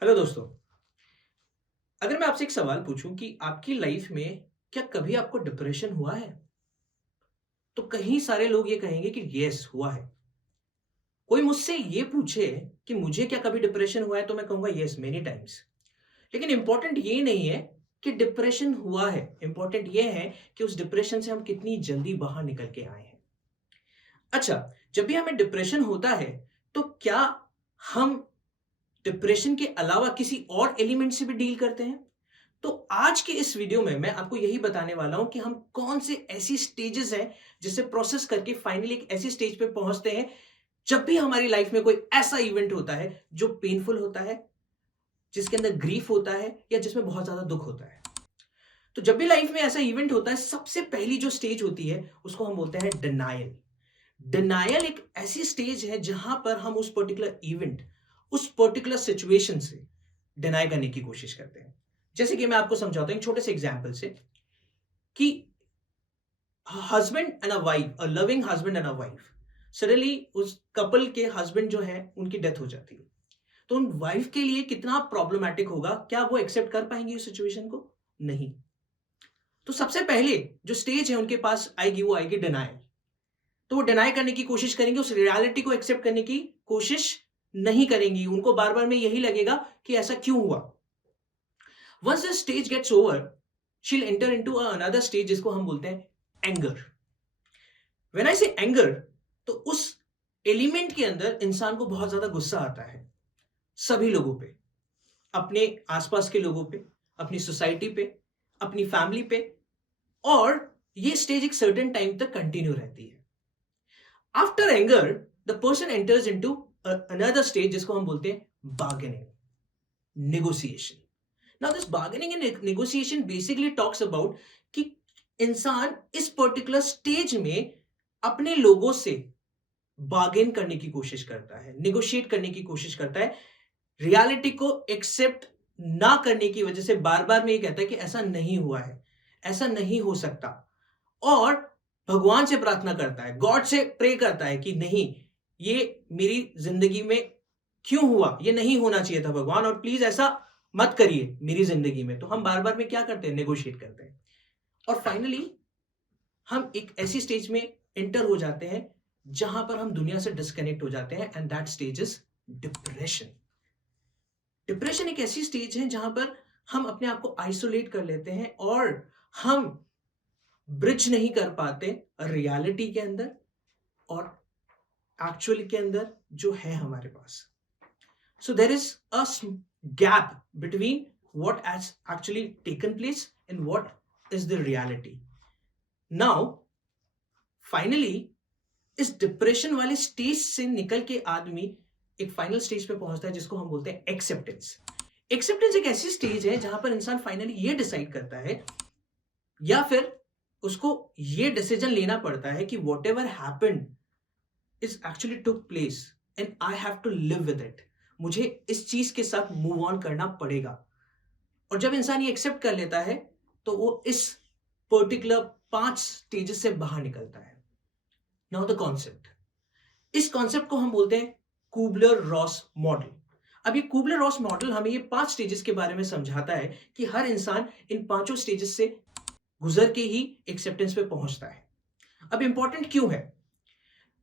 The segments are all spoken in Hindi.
हेलो दोस्तों। अगर मैं आपसे एक सवाल पूछूं कि आपकी लाइफ में क्या कभी आपको डिप्रेशन हुआ है, तो कहीं सारे लोग ये कहेंगे कि यस हुआ है। कोई मुझसे ये पूछे कि मुझे क्या कभी डिप्रेशन हुआ है, तो मैं कहूंगा यस मेनी टाइम्स। लेकिन इंपॉर्टेंट ये नहीं है कि डिप्रेशन हुआ है, इंपॉर्टेंट ये है कि उस डिप्रेशन से हम कितनी जल्दी बाहर निकल के आए हैं। अच्छा, जब भी हमें डिप्रेशन होता है, तो क्या हम डिप्रेशन के अलावा किसी और एलिमेंट से भी डील करते हैं? तो आज के इस वीडियो में मैं आपको यही बताने वाला हूं कि हम कौन से ऐसी स्टेजेस हैं जिसे प्रोसेस करके फाइनली एक ऐसी स्टेज पे पहुंचते हैं जब भी हमारी लाइफ में कोई ऐसा इवेंट होता है जो पेनफुल होता है, जिसके अंदर ग्रीफ होता है या जिसमें बहुत ज्यादा दुख होता है। तो जब भी लाइफ में ऐसा इवेंट होता है, सबसे पहली जो स्टेज होती है उसको हम बोलते हैं डिनायल। डिनायल एक ऐसी स्टेज है जहां पर हम उस पर्टिकुलर इवेंट, उस पर्टिकुलर सिचुएशन से डिनाई करने की कोशिश करते हैं। जैसे कि मैं आपको समझाता हूं एक छोटे से एग्जांपल से कि husband and a wife, a loving husband and a wife, suddenly उस कपल के हस्बैंड जो है उनकी डेथ हो जाती है। तो उन वाइफ के लिए कितना प्रॉब्लमैटिक होगा, क्या वो एक्सेप्ट कर पाएंगे उस सिचुएशन को? नहीं। तो सबसे पहले जो स्टेज है उनके पास आएगी, वो आएगी डिनायल। तो वो डिनाई करने की कोशिश करेंगे, उस रियलिटी को एक्सेप्ट करने की कोशिश नहीं करेंगी। उनको बार बार में यही लगेगा कि ऐसा क्यों हुआ। Once the stage gets over, she'll enter into another stage जिसको हम बोलते हैं एंगर। व्हेन आई से एंगर, तो उस एलिमेंट के अंदर इंसान को बहुत ज्यादा गुस्सा आता है, सभी लोगों पे, अपने आसपास के लोगों पे, अपनी सोसाइटी पे, अपनी फैमिली पे। और ये स्टेज एक सर्टेन टाइम तक कंटिन्यू रहती है। After anger, the person enters into another stage जिसको हम बोलते हैं bargaining, negotiation. Now this bargaining and negotiation basically talks about कि इंसान इस पर्टिकुलर स्टेज में अपने लोगों से बार्गेन करने की कोशिश करता है, नेगोशिएट करने की कोशिश करता है। रियलिटी को एक्सेप्ट ना करने की वजह से बार बार में ये कहता है कि ऐसा नहीं हुआ है, ऐसा नहीं हो सकता। और भगवान से प्रार्थना करता है, गॉड से प्रे करता है कि नहीं, ये मेरी जिंदगी में क्यों हुआ, ये नहीं होना चाहिए था भगवान, और प्लीज ऐसा मत करिए मेरी जिंदगी में। तो हम बार बार में क्या करते हैं, नेगोशिएट करते हैं। और फाइनली हम एक ऐसी स्टेज में एंटर हो जाते हैं जहां पर हम दुनिया से डिस्कनेक्ट हो जाते हैं, and that stage is depression. Depression एक ऐसी स्टेज है जहां पर हम अपने आप को आइसोलेट कर लेते हैं और हम ब्रिज नहीं कर पाते रियलिटी के अंदर और एक्चुअल के अंदर जो है हमारे पास। So there is a gap between what has actually taken place and what is the reality. Now, finally, इस डिप्रेशन वाले स्टेज से निकल के आदमी एक फाइनल स्टेज पे पहुंचता है जिसको हम बोलते हैं एक्सेप्टेंस। एक्सेप्टेंस एक ऐसी स्टेज है जहां पर इंसान फाइनली ये डिसाइड करता है, या फिर उसको ये डिसीजन लेना पड़ता है कि whatever happened is actually took place and I have to live with it. मुझे इस चीज के साथ मूव ऑन करना पड़ेगा। और जब इंसान ये एक्सेप्ट कर लेता है, तो वो इस पर्टिकुलर 5 स्टेजेस से बाहर निकलता है। नाउ द कॉन्सेप्ट, इस कॉन्सेप्ट को हम बोलते हैं कुबलर रॉस मॉडल। अब ये कुबलर रॉस मॉडल हमें ये 5 स्टेजेस के बारे में समझाता है कि हर इंसान इन पांचों स्टेजेस से गुजर के ही एक्सेप्टेंस पे पहुंचता है। अब इंपॉर्टेंट क्यों है?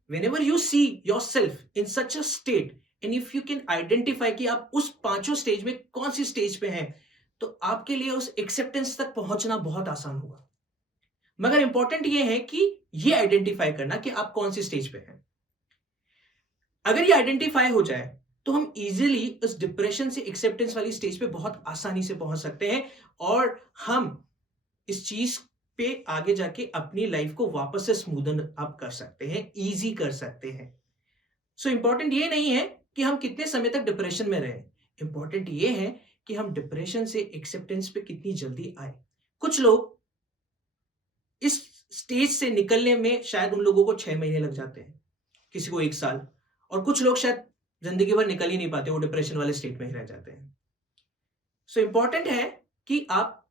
whenever you see yourself in such a state and if you can identify कि आप उस पांचों स्टेज में कौन सी स्टेज पे हैं, तो आपके लिए उस एक्सेप्टेंस तक पहुंचना बहुत आसान होगा। मगर इंपॉर्टेंट ये है कि ये आइडेंटिफाई करना कि आप कौन सी स्टेज पे हैं। अगर ये आइडेंटिफाई हो जाए, तो हम इजीली उस डिप्रेशन से एक्सेप्टेंस वाली स्टेज पे बहुत आसानी से पहुंच सकते हैं और हम इस चीज पे आगे जाके अपनी लाइफ को वापस से स्मूदन अप कर सकते हैं, इजी कर सकते हैं। सो इंपॉर्टेंट ये नहीं है कि हम कितने समय तक डिप्रेशन में रहे, इंपॉर्टेंट ये है कि हम डिप्रेशन से एक्सेप्टेंस पे कितनी जल्दी आए। कुछ लोग इस स्टेज से निकलने में शायद उन लोगों को 6 महीने लग जाते हैं, किसी को 1 साल, और कुछ लोग शायद जिंदगी भर निकल ही नहीं पाते, वो डिप्रेशन वाले स्टेट में ही रह जाते हैं। सो इंपॉर्टेंट है कि आप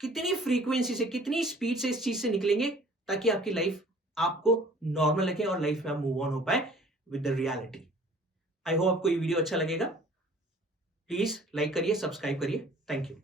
कितनी फ्रीक्वेंसी से, कितनी स्पीड से इस चीज से निकलेंगे ताकि आपकी लाइफ आपको नॉर्मल लगे और लाइफ में आप मूव ऑन हो पाए with the reality. I hope आपको ये वीडियो अच्छा लगेगा। प्लीज़ लाइक करिए, सब्सक्राइब करिए। Thank you.